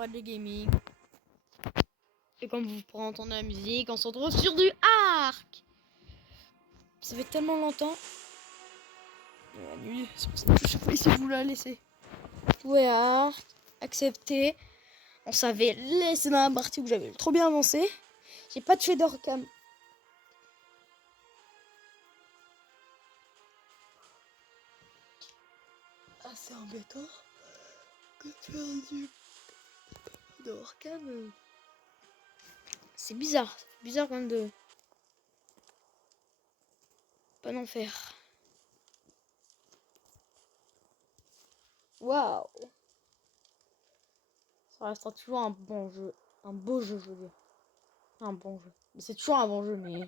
Bradley Gaming. Et comme vous pourrez entendre la musique, on se retrouve sur du Ark. Ça fait tellement longtemps. C'est pour ça que je peux essayer de vous la laisser. Jouer à Ark, accepter. On savait laisser dans la partie où j'avais trop bien avancé. J'ai pas de shader cam. Ah, c'est embêtant que de faire du cam. C'est bizarre. C'est bizarre quand même de pas en faire. Waouh. Ça restera toujours un bon jeu. Un beau jeu, je veux dire. Un bon jeu. C'est toujours un bon jeu, mais... Vous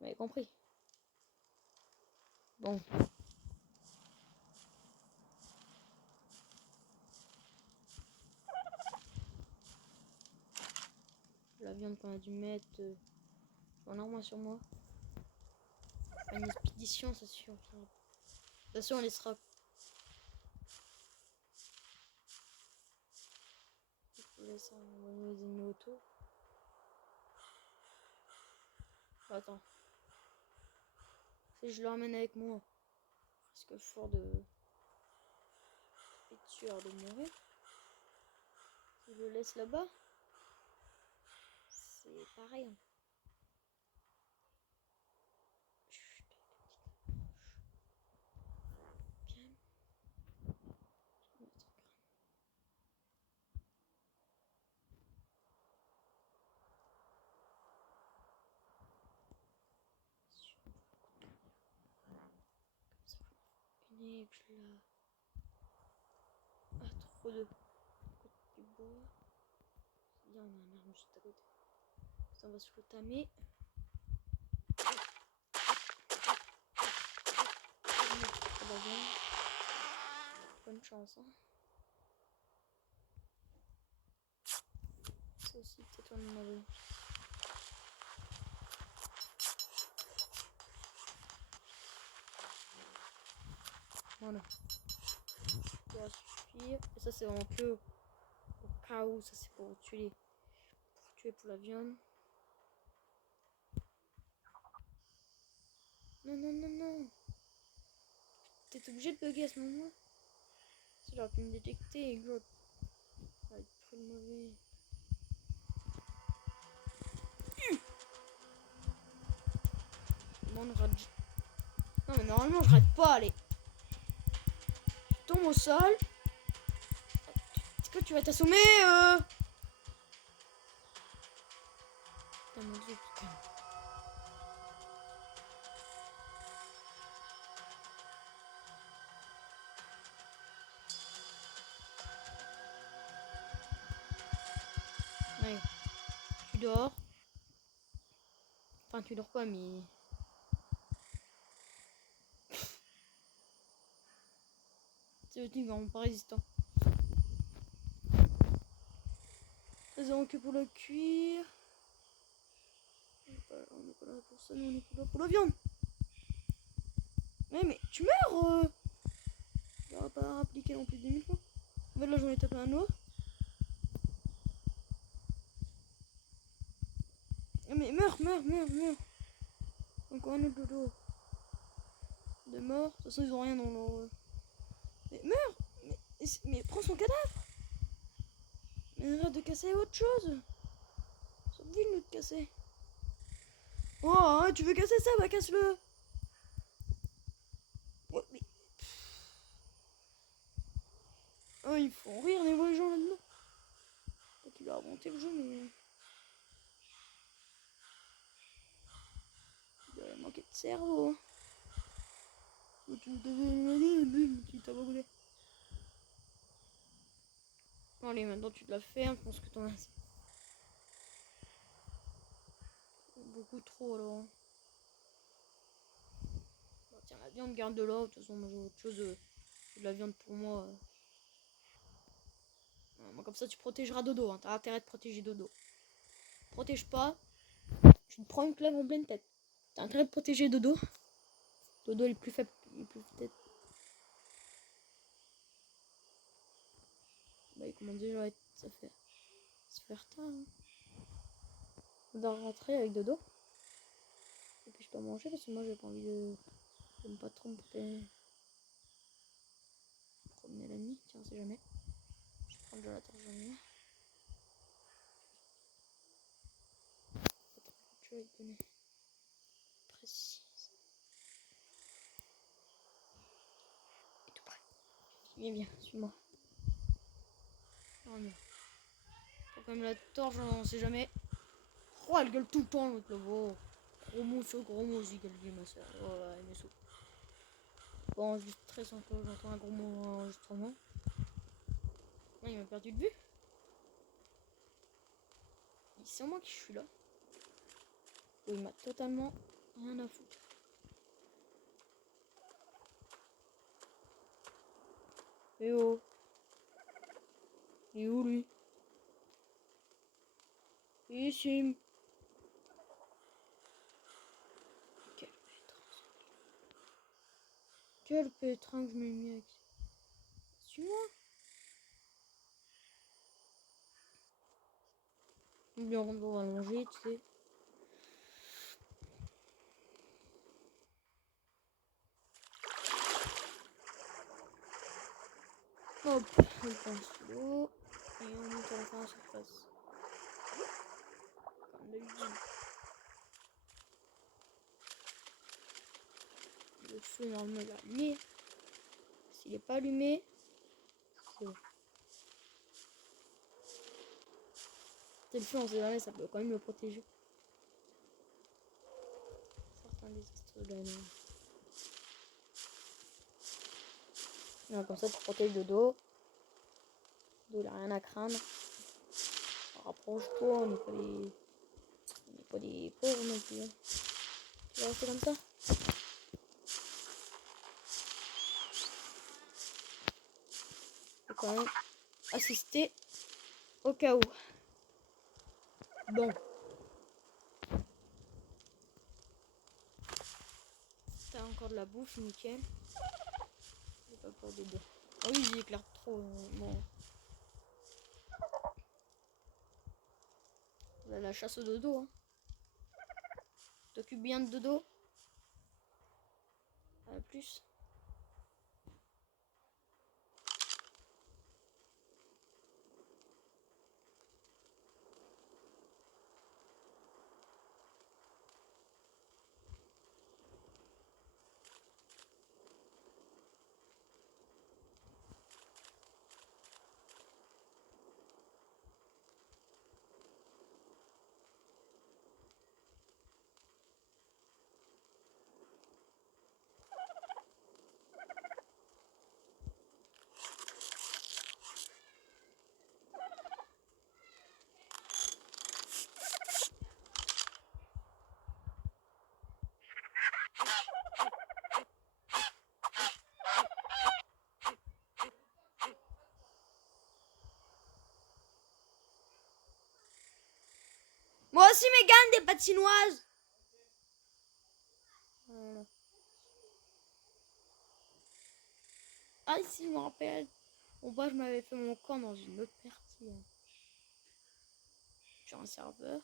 m'avez compris. Bon. La viande qu'on a dû mettre en armoire sur moi. Une expédition, ça suffira. De toute façon, on laissera. On laissera les ennemis autour. Attends. Si je le ramène avec moi, parce que fort de être sûr de mourir. Si je le laisse là-bas, c'est pareil. Hein. Et que là. Ah, trop de côté du bois. Là, on a un arbre juste à côté. Ça, on va se le tamer. Bonne chance. Hein. Ça aussi, peut-être on en avait. Voilà. Ça va suffire. Et ça, c'est vraiment que au cas où. Ça, c'est pour tuer pour la viande. Non, non, non, non. T'es obligé de bugger à ce moment. Si j'aurais pu me détecter et que ça va être très mauvais. Non, mais normalement, je rate pas, allez. Tu tombes au sol. Est-ce que tu vas t'assommer Putain, mon dieu, putain. Ouais. Tu dors. Enfin, tu dors pas, mais... C'est le truc vraiment pas résistant. Très que pour le cuir. On n'est pas là pour ça, nous on est pas là pour la viande. Ouais, mais tu meurs On va pas appliquer non plus 2000 fois. En fait, là j'en ai tapé un autre. Mais meurs. Encore un autre dodo. De mort. De toute façon, ils ont rien dans leur... Mais meurs mais prends son cadavre. Mais arrête de casser autre chose. C'est obligé de nous casser. Oh, hein, tu veux casser ça? Bah casse-le. Ouais, mais... Oh, ils font rire les gens là-dedans. Peut-être qu'il a inventé le jeu, mais... Il a manqué de cerveau. Tu t'as pas goûté. Allez, maintenant tu te la fermes, je pense que t'en as assez. Beaucoup trop alors. Bah, tiens, la viande, garde de là. De toute façon, moi j'ai autre chose de la viande pour moi. Moi, comme ça, tu protégeras Dodo. Hein. T'as intérêt de protéger Dodo. Protège pas, tu te prends une clave en pleine tête. T'as intérêt de protéger Dodo. Dodo il est plus faible. Il est plus peut-être. Bah, il commence déjà à être... ça fait tard. Hein. On doit rentrer avec Dodo. Et puis je dois manger parce que moi j'ai pas envie de me pas tromper. Promener la nuit, tiens, on sait jamais. Je prends déjà la torche de nuit. Je vais te donner précise. Et tout près. Viens, suis-moi. Oh non. Faut quand même la torche, on sait jamais. Oh, elle gueule tout le temps l'autre là-bas. Gros mot sur gros mot, aussi qu'elle dit ma soeur. Oh, elle me saoule. Bon, juste très simple, j'entends un gros mot enregistrement. Là, il m'a perdu de vue. C'est moi qui suis là. Oh, il m'a totalement rien à foutre. Eh oh. Il est où lui? Ici. Quel pétrin que je m'ai mis avec. Suis-moi. Bien, on va manger, tu sais. Hop, on prend sous l'eau. Et on monte à la fin en surface. Comme d'habitude. Le feu normalement est allumé. S'il n'est pas allumé, c'est bon. C'est le feu, on sait jamais, ça peut quand même le protéger. Certains désastres gagnent. Non, comme ça, tu protèges le dos. Il n'a rien à craindre. Rapproche-toi, on n'est pas des pauvres non plus. Hein. Tu vas rester comme ça. Faut quand même assister au cas où. Bon. T'as encore de la bouffe, nickel. J'ai pas peur des deux. Ah oui, j'y éclaire trop. Bon. La chasse au dodo. Hein. T'occupes bien de dodo. À plus. Moi aussi, Megan, des patinoises. Voilà. Ah, si, je me rappelle. Bon, bah, je m'avais fait mon camp dans une autre partie. Hein. Sur un serveur.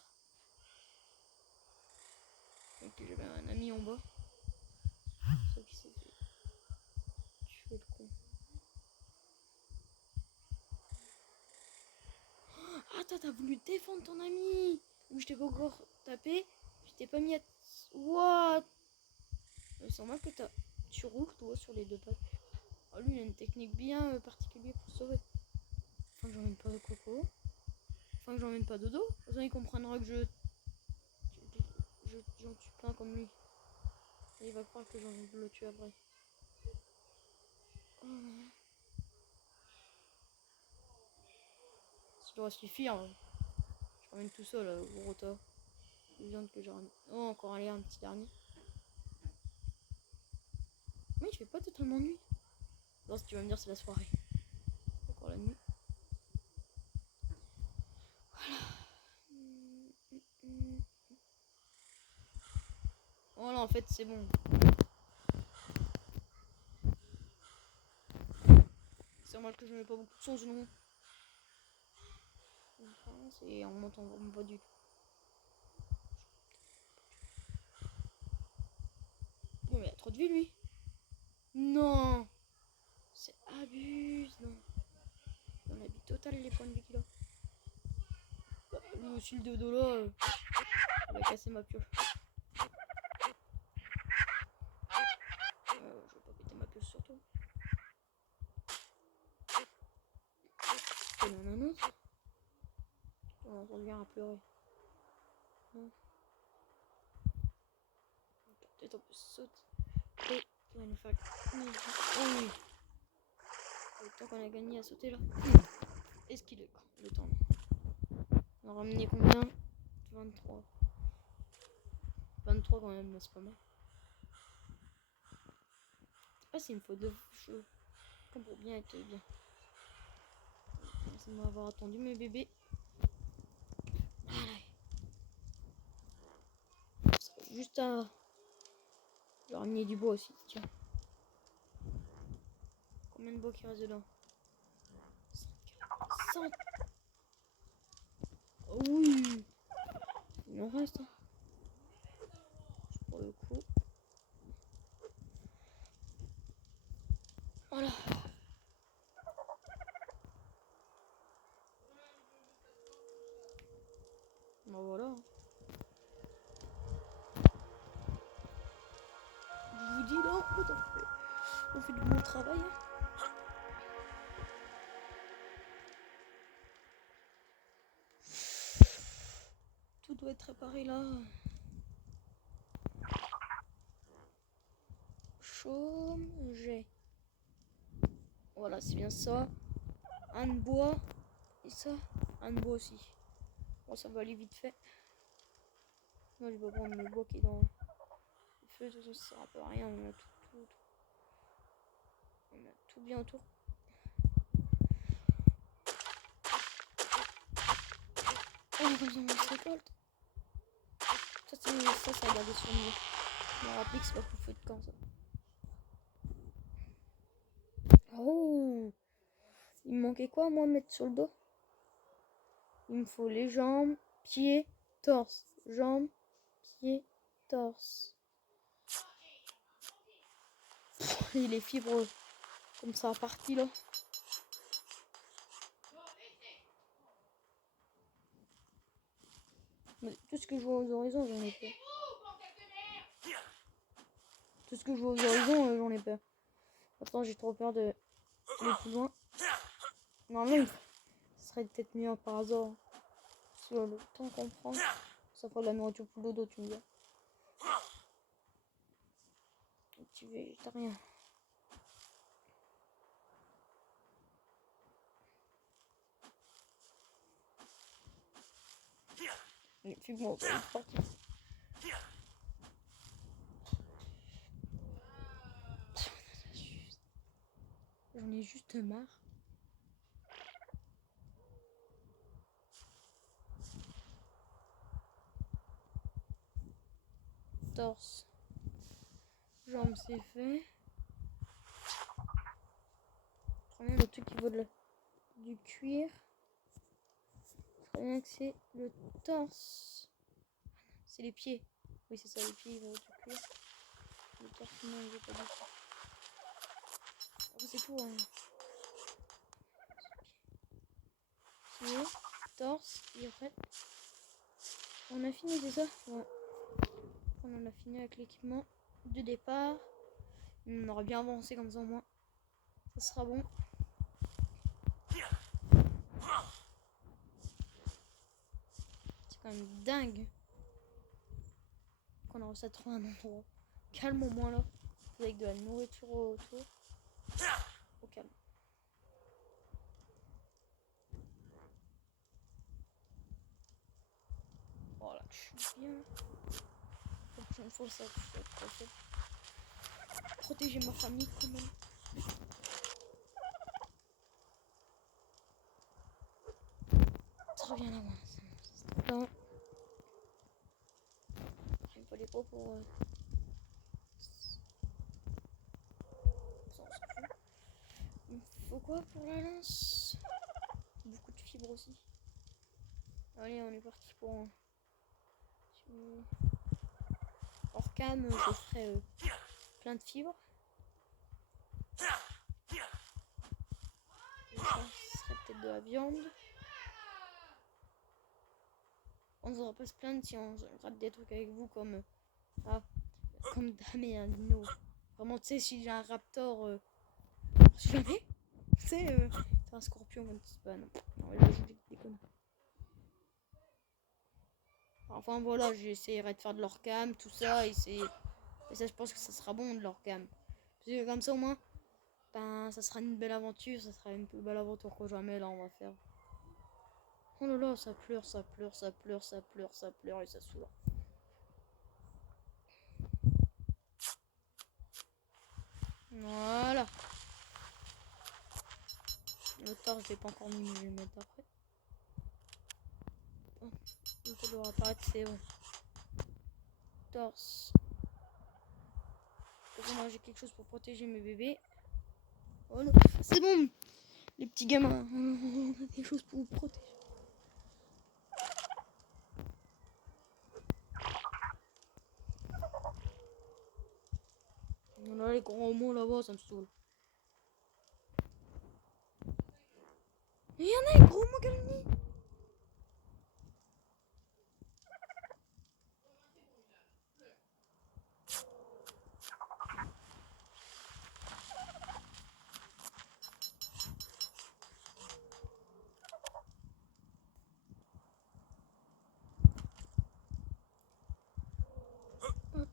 Donc, j'avais un ami en bas. C'est ça qui s'est fait. Tu fais le con. Ah, toi, t'as voulu défendre ton ami. Donc, je t'ai pas encore tapé. Je t'ai pas mis à. What? C'est normal que tu roules, toi, sur les deux pattes. Oh, lui, il a une technique bien particulière pour sauver. Enfin, que j'emmène pas de coco. Enfin, que j'emmène pas dodo. Comme ça, il comprendra que j'en tue plein comme lui. Et il va croire que j'en le tue après. Oh. Ça doit suffire. Hein. Je ramène tout seul, gros tas. Les viandes que j'ai ramené. Oh, encore un petit dernier. Mais il fait pas totalement nuit. Non, si tu vas me dire, c'est la soirée. Encore la nuit. Voilà. Voilà, en fait, c'est bon. C'est normal que je mets pas beaucoup de son, sinon Et on m'entend vraiment pas du tout. Bon, mais il a trop de vie lui. Non, c'est abuse, non. On habite total les points de vie qu'il a. Bah, lui aussi le dodo là, il a cassé ma pioche. Je vais pas péter ma pioche sur toi. Non, non, non. On entend bien à pleurer. Non. Peut-être on peut sauter. Et on va nous faire. Oh oui. Le temps qu'on a gagné à sauter là. Est-ce qu'il est le temps? On a ramené combien? 23. 23 quand même, c'est pas mal. Ah, c'est une faute de cheveux. Comme pour bien être bien. Merci de m'avoir attendu mes bébés. Allez. Juste à... Je vais ramener du bois aussi, tiens. Combien de bois qui reste dedans? 5. Oh oui. Il en reste. Hein. Pour le coup. Voilà. Ben voilà. Je vous dis là, on fait du bon travail. Hein. Tout doit être réparé là. Chaume-jet. Voilà, c'est bien ça. Un de bois. Et ça, un de bois aussi. Bon, ça va aller vite fait. Moi, je vais prendre le bois qui est dans le feu. Ça sert un peu à rien. On a tout. On a tout bien autour. Oh, comme ça, on se récolte. Ça va aller sur nous. Je me rappelle que c'est pas pour le feu de camp, ça. Oh! Il me manquait quoi, moi, à mettre sur le dos? Il me faut les jambes, pieds, torse. Jambes, pieds, torse. Et les fibres, comme ça, parti là. Mais tout ce que je vois aux horizons, j'en ai peur. Tout ce que je vois aux horizons, j'en ai peur. Attends, j'ai trop peur de aller plus loin. Normalement, ce serait peut-être mieux par hasard. Sur le temps qu'on prend, ça fera de la nourriture pour le dodo, tu me dis. Petit végétarien. Mais fume-moi, c'est parti. J'en ai juste marre. Torse. Jambes, c'est fait. Très bien, le truc qui vaut du cuir. Très bien que c'est le torse. C'est les pieds. Oui, c'est ça, les pieds, ils vont du cuir. Le torse, non, il veut pas du tout. Oh, c'est tout, hein. Pieds, torse, et après... On a fini, c'est ça? Ouais. On en a fini avec l'équipement de départ. On aura bien avancé comme ça au moins. Ça sera bon. C'est quand même dingue qu'on a réussi à trouver un endroit calme au moins là. Avec de la nourriture autour. Au calme. Voilà, je suis bien. La prochaine fois, ça va être parfait. Protéger ma famille quand même. Ça revient là, moi. Non. J'aime pas les pots pour. Ça, on s'en fout. Il me faut quoi pour la lance? Beaucoup de fibres aussi. Allez, on est parti pour un... Hors cam, je ferai plein de fibres. Ça serait peut-être de la viande. On ne devra pas se plaindre si on rate des trucs avec vous comme Dame et un dino. Vraiment, tu sais, si j'ai un raptor, jamais. Tu sais, c'est un scorpion, comme tu sais pas, non. Non, là, je déconne. Enfin, voilà, j'essaierai de faire de l'orcam, tout ça, et ça, je pense que ça sera bon de l'orcam. Parce que comme ça, au moins, ben, ça sera une belle aventure, ça sera une plus belle aventure que jamais, là, on va faire. Oh là là, ça pleure, ça pleure, ça pleure, ça pleure, ça pleure, et ça saoule. Voilà. Le torse, je l'ai pas encore mis, mais je vais le mettre après. Oh, ça doit apparaître, c'est bon. Torse. Moi, j'ai quelque chose pour protéger mes bébés. Voilà. C'est bon, les petits gamins. On a des choses pour vous protéger. Voilà, les gros mots là-bas, ça me saoule. Il y en a un gros mot calmé. Hop.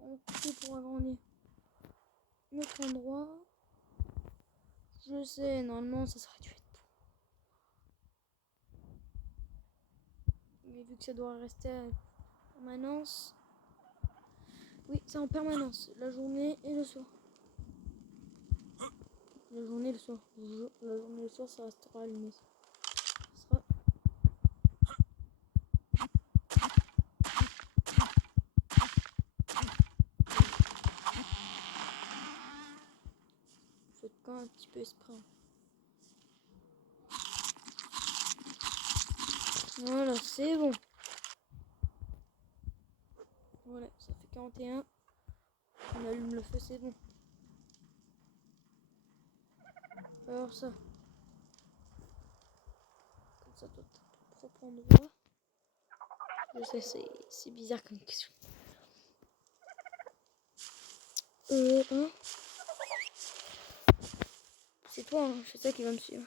On coupe pour agrandir notre endroit. Je sais, normalement, ça serait dû être bon. Mais vu que ça doit rester en permanence. Oui, c'est en permanence. La journée et le soir. La journée et le soir. La journée et le soir, ça restera allumé. Ça sera... Faites quand un petit peu esprit. Voilà, c'est bon. Voilà, ça fait 41. On allume le feu, c'est bon. Alors ça. Comme ça, toi, t'as ton propre endroit. Je sais, c'est bizarre comme question. Hein. C'est toi, hein, c'est ça qui va me suivre.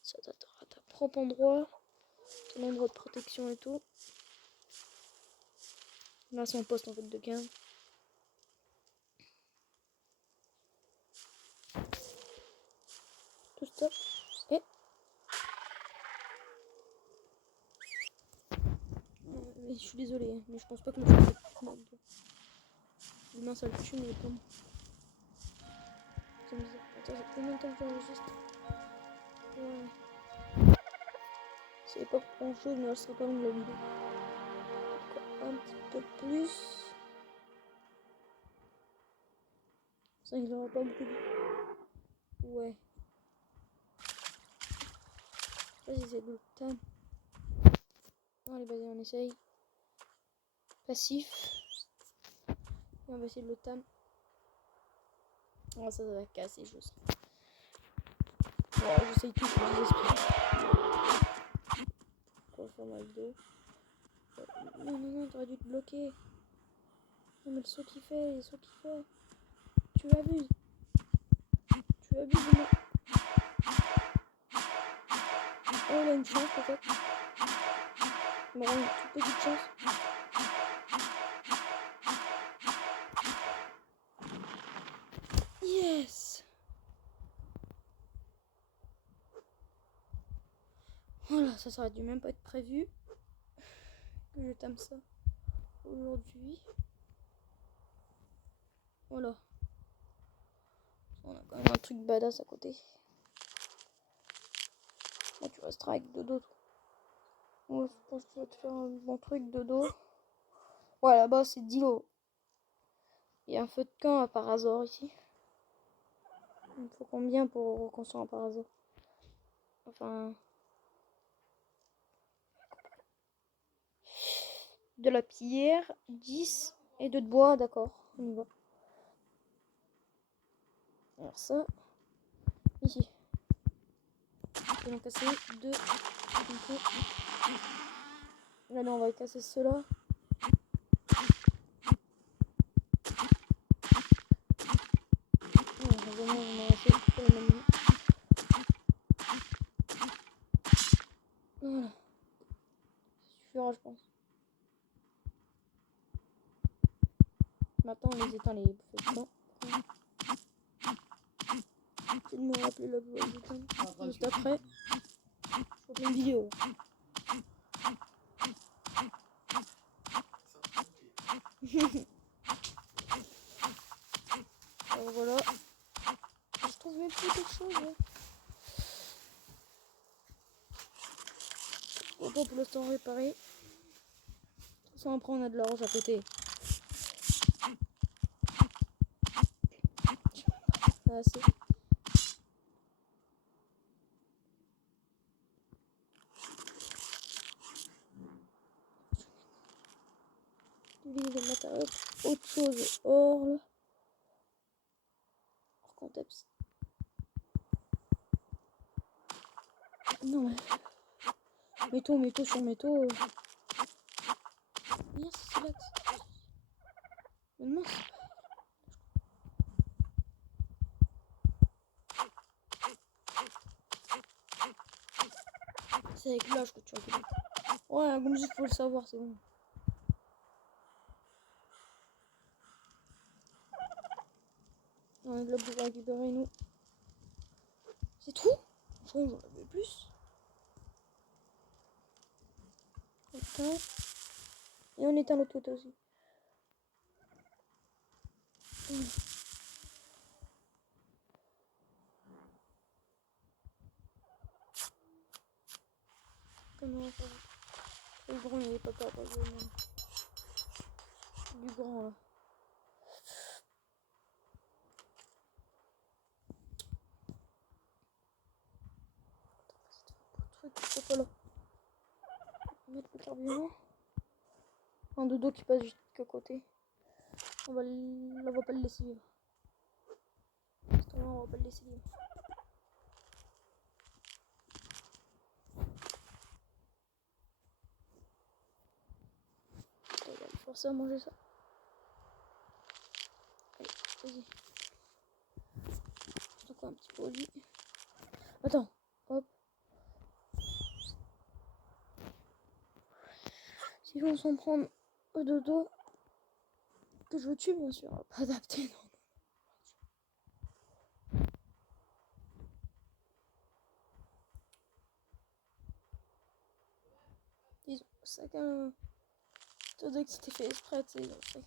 Ça, t'auras ta propre endroit. Ton endroit de protection et tout. Là, c'est un poste en fait de gain. Tout stop. Et. Mais je suis désolée, hein, mais je pense pas que le jeu soit l'humain ça le tue, mais pas moi. Ça me dit. Attends, j'ai combien de temps que j'enregistre? Ouais. C'est pas grand chose, mais elle sera pas longue la vidéo. Un petit peu plus. Ça, il aura pas beaucoup de. Ouais. Vas-y, c'est le time. Allez, vas-y, on essaye. Passif. Et on va essayer de le tam. Oh, ça va casser, je sais. Bon, j'essaye tout, je vous explique. Pourquoi faire ma vidéo? Non, non, non, t'aurais dû te bloquer. Non, mais le saut qu'il fait, Tu abuses. Tu abuses de moi. Oh, il a une chance peut-être. Il m'aura une toute petite chance. Yes! Voilà, ça aurait dû même pas être prévu que je tame ça aujourd'hui. Voilà. On a quand même un truc badass à côté. Là, tu resteras avec Dodo. Ouais, je pense que tu vas te faire un bon truc Dodo. Ouais, là-bas, c'est Dilo. Il y a un feu de camp à par hasard ici. Il faut combien pour reconstruire un parasol? Enfin... De la pierre, 10 et de bois, d'accord. On y va. Alors ça, ici. On va casser 2. Allez, on va casser ceux-là. Voilà. Ça suffira, je pense. Maintenant, on les éteint, les bouffées de sang. J'essaie de me rappeler la voix du temps. Juste après, je fais une vidéo. Alors voilà. Je trouve même plus quelque chose. Hein. On va pour l'instant réparer. De toute façon, après, on a de la roche à côté. Pas assez. Utiliser le matériau. Autre chose. Or là. Or contexte. Non mais. Métaux sur métaux. Yes, c'est là que mais mince. C'est avec l'âge que tu as. Ouais, comme il faut le savoir, c'est bon. On est là pour récupérer nous. C'est tout? Je crois que j'en avais plus. Éteint. Et on éteint l'autre côté aussi. Comment ça va? Le grand il est pas capable du grand là. Truc, c'est pas là. On va mettre le carburant. Un dodo qui passe juste à côté. On va pas le laisser vivre. On va pas le laisser vivre. On va le forcer à manger ça. Allez, vas-y. Juste encore un petit peu au lit. Attends, hop. Si on s'en prend au dodo, que je tue bien sûr, pas adapté, non. Disons, ça qu'un dodo qui s'était fait exprès, tu sais.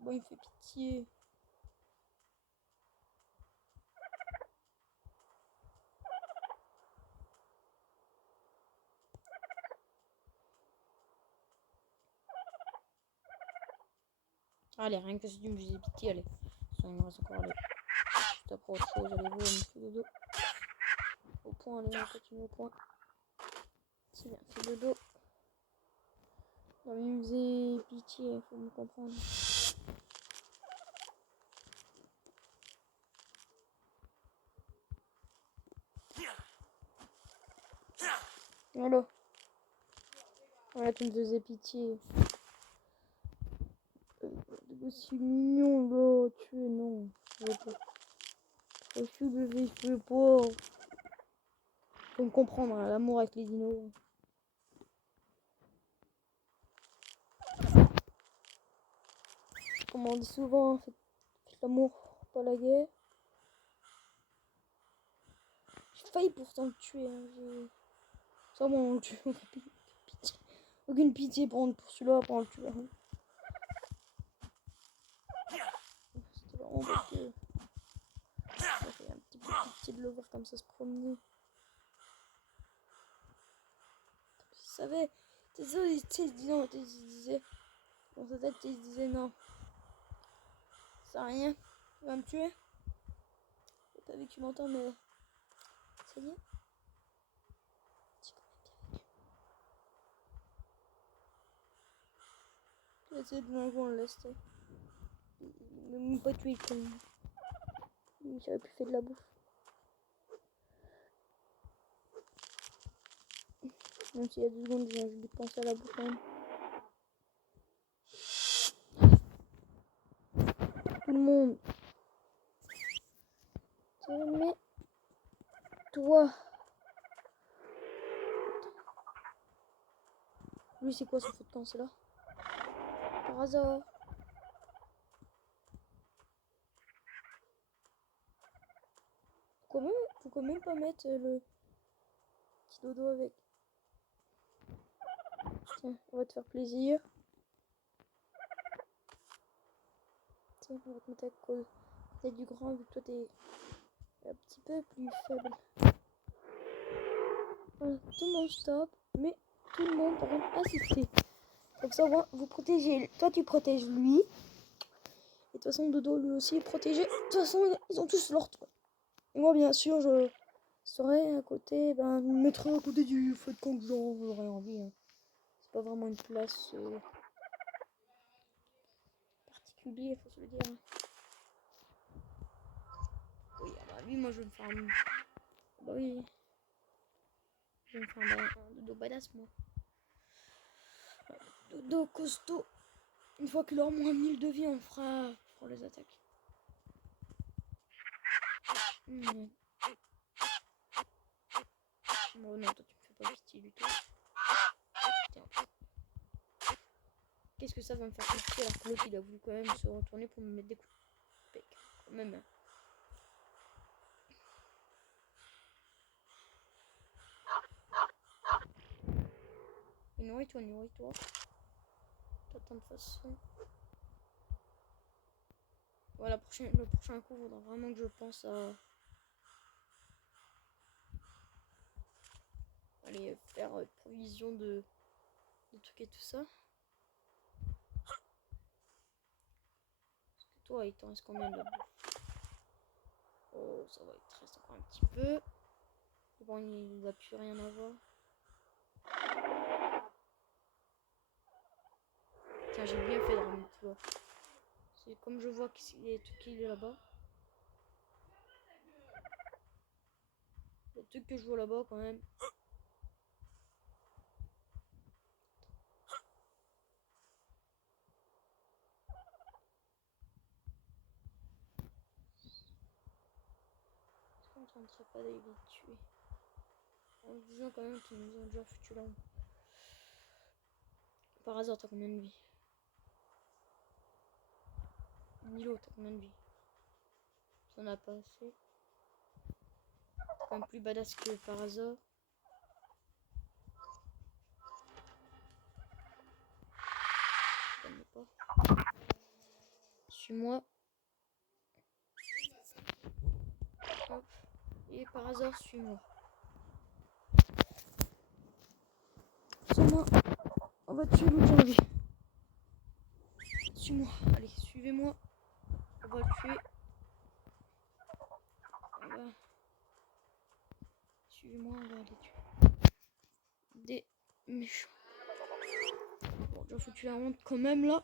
Bon, il me fait pitié. Allez, rien que si tu me faisais pitié, allez. Ça, il me reste encore, allez. Juste après autre chose, allez, vous, on me fait dodo. Au point, allez, on continue au point. C'est bien, fait dodo. Non, mais il me faisait pitié, faut me comprendre. Voilà. Voilà, tu me faisais pitié. C'est mignon, là, tu es, non. Je veux pas. Je suis bébé, je veux pas. Faut me comprendre, hein, l'amour avec les dinos. Comme on dit souvent, faites l'amour, pas la guerre. J'ai failli pourtant le tuer. Hein. Sûrement on le tue. Aucune pitié pour celui-là, pour le tuer. Hein. C'était vraiment parce que ça fait un petit peu pitié de le voir comme ça se promener. Il savait, tu sais, il disait, dans sa tête, il se disait non. sert à rien. Il va me tuer. J'ai pas vu que tu m'entends, mais ça y est. Je vais essayer de on le laisse. Il m'a même pas tué quand même. J'aurais pu faire de la bouffe. Même s'il y a 2 secondes, j'ai dû penser à la bouffe quand même. Tout le monde. Calme-toi. Lui, c'est quoi son feu de camp, c'est là? Par hasard. Pourquoi même pas mettre le petit dodo avec? Tiens, on va te faire plaisir. Tiens, on va te mettre à côté du grand vu que toi t'es un petit peu plus faible. Voilà, tout le monde stop, mais tout le monde par contre assister. Comme ça, vous protégez. Toi, tu protèges lui. Et de toute façon, Dodo lui aussi est protégé. De toute façon, ils ont tous leur toit. Et moi, bien sûr, je serai à côté, me mettrai à côté du feu de camp que j'aurais envie. Hein. C'est pas vraiment une place particulière, faut se le dire. Hein. Oui, ah bah lui, moi, je vais me faire un... Bah oui. Je vais me faire un Dodo badass, moi. Dodo costaud. Une fois qu'il aura moins 1000 de vie, on fera les attaques. Bon, non, toi, tu me fais pas pitié du tout. Tiens. Qu'est-ce que ça va me faire pitié alors que l'autre, il a voulu quand même se retourner pour me mettre des coups de bec. Quand même. Hein. Et nourris-toi, nourris-toi. T'attends de toute façon. Voilà, le prochain coup, il faudra vraiment que je pense à... aller faire provision de trucs et tout ça. Parce que toi, il t'en reste combien de bouffe? Oh, ça va, il te reste encore un petit peu. Bon, il va plus rien avoir. Tiens, j'ai bien fait de remettre, tu vois. C'est comme je vois qu'il est tout qu'il est là-bas. Le truc que je vois là-bas quand même. On ne tenterait pas d'aller les tuer. En disant quand même qu'ils nous ont déjà foutu là. Par hasard, t'as combien de vie? Nilo, t'as combien de vie? Ça n'a pas assez. T'es quand même plus badass que par hasard. Pas. Suis-moi. Hop. Et par hasard, suis-moi. Suis-moi. On va tuer l'autre janvier. Suis-moi. Allez, suivez-moi. On va le tuer. Suivez-moi, on va aller tuer. Des méchants. Bon, j'ai foutu la honte quand même là.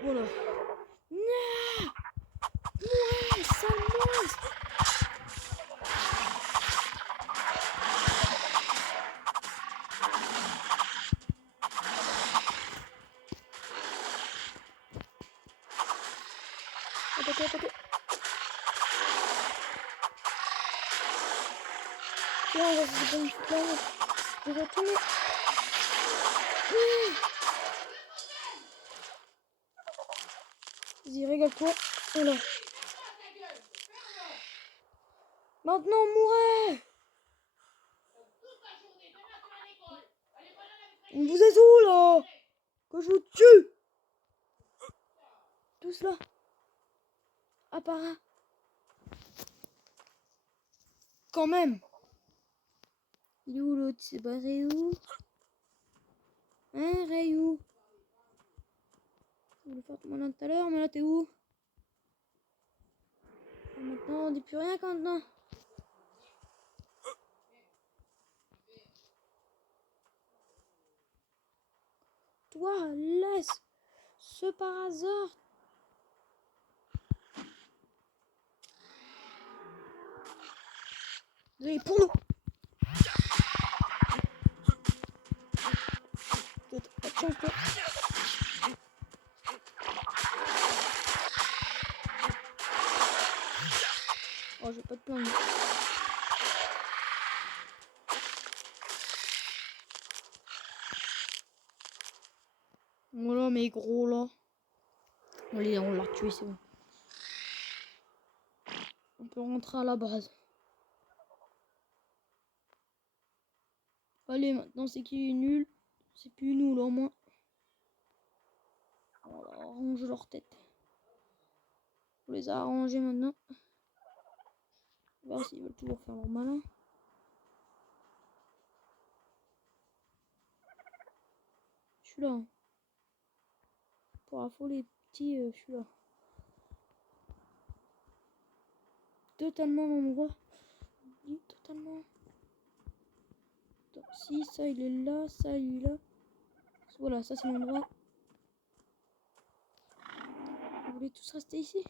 Voilà. Non! Ouais, sale monstre! Attaquez, attaquez. Là, on va se faire une petite là. Je vais retourner. Vas-y, régale-toi. Voilà. Maintenant, mourrez! Vous êtes où là? Que je vous tue! Tous là. À part un. Quand même. Il est où l'autre? C'est pas Rayou? Hein, Rayou? Je voulais faire tout malin tout à l'heure, mais là t'es où? Ah, maintenant on dit plus rien quand maintenant. Toi, laisse ce par hasard. Désolé pour nous. Pas de chance, toi. Oh, j'ai pas de plan. Voilà, mais gros là. Allez, on l'a tué, c'est bon. On peut rentrer à la base. Allez, maintenant c'est qui est nul. C'est plus nous là, au moins. On va arranger leur tête. On les a arrangés maintenant. On va voir s'ils veulent toujours faire leur malin. Je suis là. Pour info, les petits, je suis là. Totalement l'endroit. Oui, totalement. Attends, si, ça il est là, ça il est là. Voilà, ça c'est l'endroit. Vous voulez tous rester ici?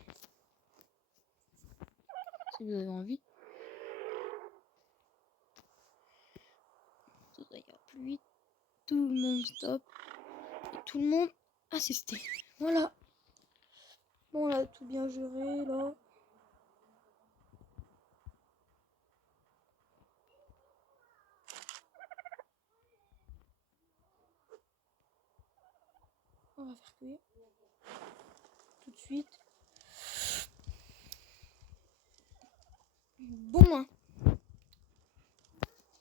Si vous avez envie. Ça ira plus vite. Tout le monde stop. Et tout le monde assisté. Voilà. Bon, on a tout bien géré là. On va faire cuire. Tout de suite. Bon, hein.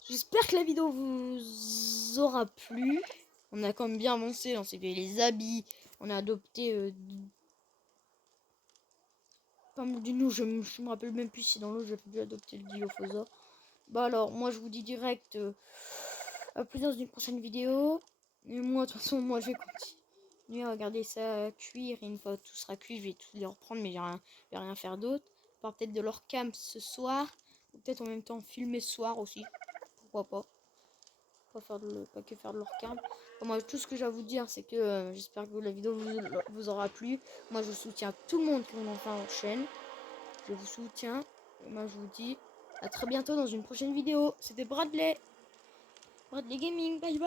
J'espère que la vidéo vous aura plu. On a quand même bien avancé, on s'est fait les habits, on a adopté pas mal du nous, je me rappelle même plus si dans l'eau j'ai pu adopter le dilophosaure. Bah alors, moi je vous dis direct à plus dans une prochaine vidéo. Et moi de toute façon, moi je vais continuer à regarder ça cuire. Et une fois que tout sera cuit, je vais tout les reprendre, mais je vais rien faire d'autre. Part peut-être de leur camp ce soir, ou peut-être en même temps filmer ce soir aussi. Pourquoi pas. Pas que faire de leur carte. Moi, tout ce que j'ai à vous dire, c'est que j'espère que la vidéo vous aura plu. Moi, je soutiens tout le monde qui en fait en chaîne. Je vous soutiens. Et moi, je vous dis à très bientôt dans une prochaine vidéo. C'était Bradley Gaming. Bye bye.